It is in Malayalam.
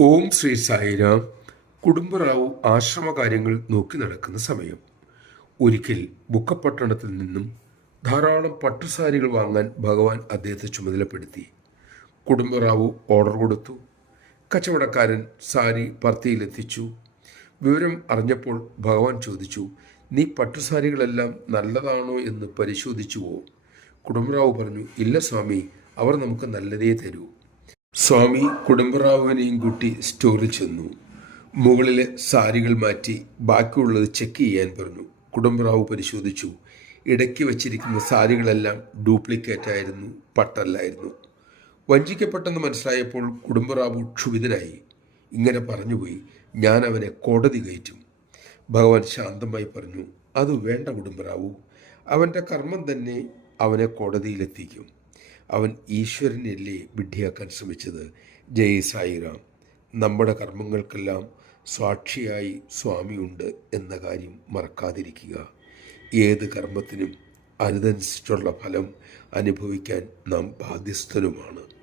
ഓം ശ്രീ സായിരാം. കുടുംബറാവു ആശ്രമകാര്യങ്ങൾ നോക്കി നടക്കുന്ന സമയം. ഒരിക്കൽ ബുക്കപട്ടണത്തിൽ നിന്നും ധാരാളം പട്ടുസാരികൾ വാങ്ങാൻ ഭഗവാൻ അദ്ദേഹത്തെ ചുമതലപ്പെടുത്തി. കുടുംബറാവു ഓർഡർ കൊടുത്തു. കച്ചവടക്കാരൻ സാരി പർത്തിയിലെത്തിച്ചു. വിവരം അറിഞ്ഞപ്പോൾ ഭഗവാൻ ചോദിച്ചു നീ പട്ടുസാരികളെല്ലാം നല്ലതാണോ എന്ന് പരിശോധിച്ചുവോ? കുടുംബറാവു പറഞ്ഞു ഇല്ല സ്വാമി അവർ നമുക്ക് നല്ലതേ തരൂ. സ്വാമി കുടുംബറാവുവിനെയും കൂട്ടി സ്റ്റോറിൽ ചെന്നു. മുകളിലെ സാരികൾ മാറ്റി ബാക്കിയുള്ളത് ചെക്ക് ചെയ്യാൻ പറഞ്ഞു. കുടുംബറാവു പരിശോധിച്ചു. ഇടയ്ക്ക് വച്ചിരിക്കുന്ന സാരികളെല്ലാം ഡ്യൂപ്ലിക്കേറ്റ് ആയിരുന്നു പട്ടല്ലായിരുന്നു. വഞ്ചിക്കപ്പെട്ടെന്ന് മനസ്സിലായപ്പോൾ കുടുംബറാവു ക്ഷുഭിതനായി. ഇങ്ങനെ പറഞ്ഞുപോയി ഞാൻ അവനെ കോടതി കയറ്റും. ഭഗവാൻ ശാന്തമായി പറഞ്ഞു അത് വേണ്ട കുടുംബറാവു. അവന്റെ കർമ്മം തന്നെ അവനെ കോടതിയിലെത്തിക്കും. അവൻ ഈശ്വരനല്ലേ വിഡ്ഢിയാക്കാൻ ശ്രമിച്ചത്? ജയ സായിറാം നമ്മുടെ കർമ്മങ്ങൾക്കെല്ലാം സാക്ഷിയായി സ്വാമിയുണ്ട് എന്ന കാര്യം മറക്കാതിരിക്കുക. ഏത് കർമ്മത്തിനും അനുതനുസരിച്ചുള്ള ഫലം അനുഭവിക്കാൻ നാം ബാധ്യസ്ഥനുമാണ്.